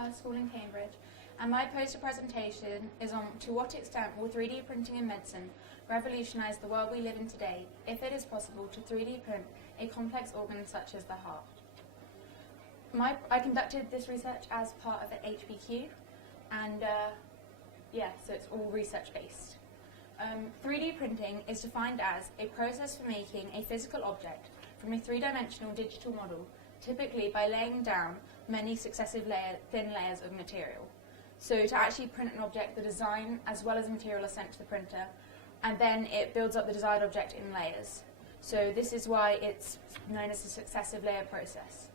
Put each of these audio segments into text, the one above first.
Perth School in Cambridge, and my poster presentation is on to what extent will 3D printing in medicine revolutionise the world we live in today, if it is possible to 3D print a complex organ such as the heart. I conducted this research as part of the HBQ, and so it's all research-based. 3D printing is defined as a process for making a physical object from a three-dimensional digital model, typically by laying down many successive thin layers of material. So to actually print an object, the design as well as the material are sent to the printer, and then it builds up the desired object in layers. So this is why it's known as a successive layer process.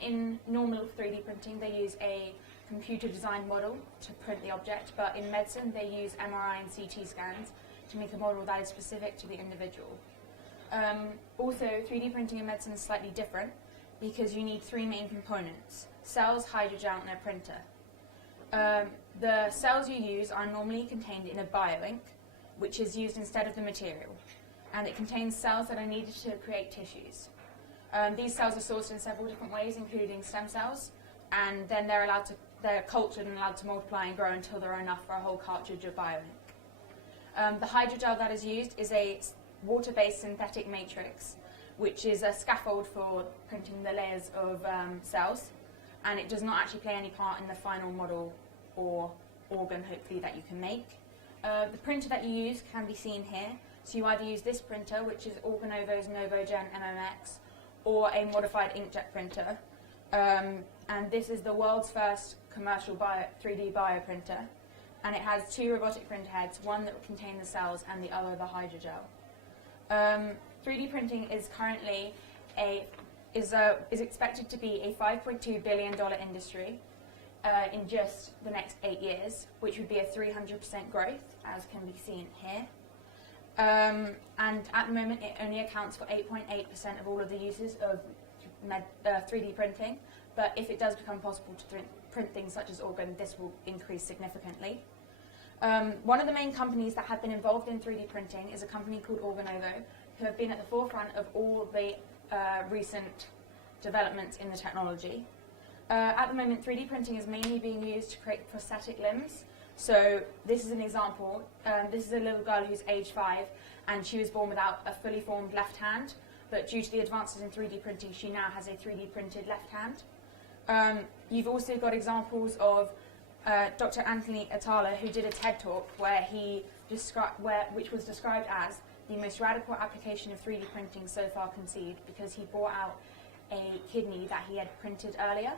In normal 3D printing, they use a computer-designed model to print the object, but in medicine, they use MRI and CT scans to make a model that is specific to the individual. Also, 3D printing in medicine is slightly different because you need three main components: cells, hydrogel, and a printer. The cells you use are normally contained in a bioink, which is used instead of the material, and it contains cells that are needed to create tissues. These cells are sourced in several different ways, including stem cells, and then they're cultured and allowed to multiply and grow until there are enough for a whole cartridge of bioink. The hydrogel that is used is a water-based synthetic matrix, which is a scaffold for printing the layers of cells, and it does not actually play any part in the final model or organ, hopefully, that you can make. The printer that you use can be seen here. So you either use this printer, which is Organovo's NovoGen MMX, or a modified inkjet printer. And this is the world's first commercial 3D bioprinter. And it has two robotic printer heads, one that will contain the cells and the other the hydrogel. 3D printing is currently is expected to be a $5.2 billion industry in just the next 8 years, which would be a 300% growth, as can be seen here. And at the moment, it only accounts for 8.8% of all of the uses of 3D printing. But if it does become possible to print things such as organ, this will increase significantly. One of the main companies that have been involved in 3D printing is a company called Organovo, who have been at the forefront of all the recent developments in the technology. At the moment, 3D printing is mainly being used to create prosthetic limbs. So this is an example. This is a little girl who's age 5, and she was born without a fully formed left hand. But due to the advances in 3D printing, she now has a 3D printed left hand. You've also got examples of Dr. Anthony Atala, who did a TED talk where which was described as the most radical application of 3D printing so far conceived, because he brought out a kidney that he had printed earlier.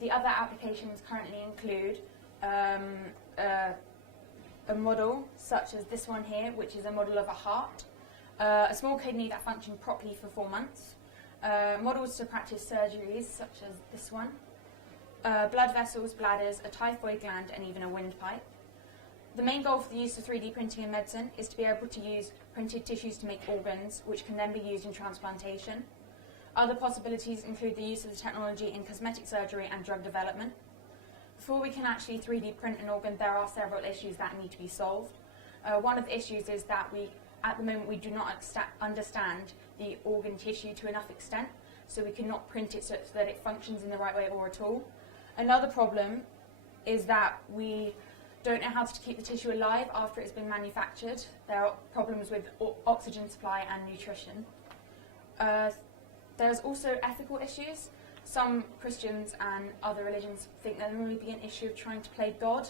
The other applications currently include a model such as this one here, which is a model of a heart, a small kidney that functioned properly for 4 months, models to practice surgeries such as this one, blood vessels, bladders, a typhoid gland, and even a windpipe. The main goal for the use of 3D printing in medicine is to be able to use printed tissues to make organs, which can then be used in transplantation. Other possibilities include the use of the technology in cosmetic surgery and drug development. Before we can actually 3D print an organ, there are several issues that need to be solved. One of the issues is that at the moment, we do not understand the organ tissue to enough extent, so we cannot print it so that it functions in the right way or at all. Another problem is that we don't know how to keep the tissue alive after it's been manufactured. There are problems with oxygen supply and nutrition. There's also ethical issues. Some Christians and other religions think there will be an issue of trying to play God,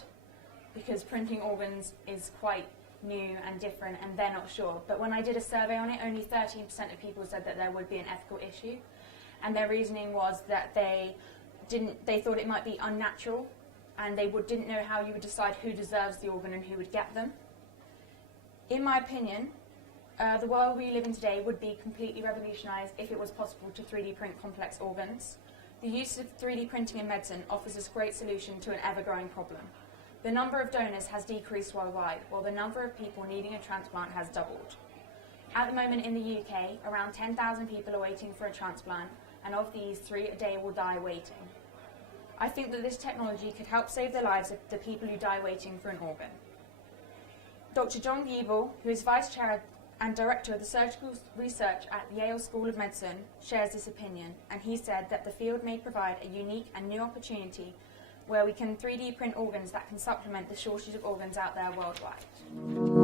because printing organs is quite new and different, and they're not sure. But when I did a survey on it, only 13% of people said that there would be an ethical issue, and their reasoning was that they thought it might be unnatural, and they didn't know how you would decide who deserves the organ and who would get them. In my opinion, the world we live in today would be completely revolutionised if it was possible to 3D print complex organs. The use of 3D printing in medicine offers us a great solution to an ever-growing problem. The number of donors has decreased worldwide, while the number of people needing a transplant has doubled. At the moment in the UK, around 10,000 people are waiting for a transplant, and of these, 3 a day will die waiting. I think that this technology could help save the lives of the people who die waiting for an organ. Dr. John Giebel, who is Vice Chair and director of the surgical research at the Yale School of Medicine, shares this opinion, and he said that the field may provide a unique and new opportunity where we can 3D print organs that can supplement the shortage of organs out there worldwide.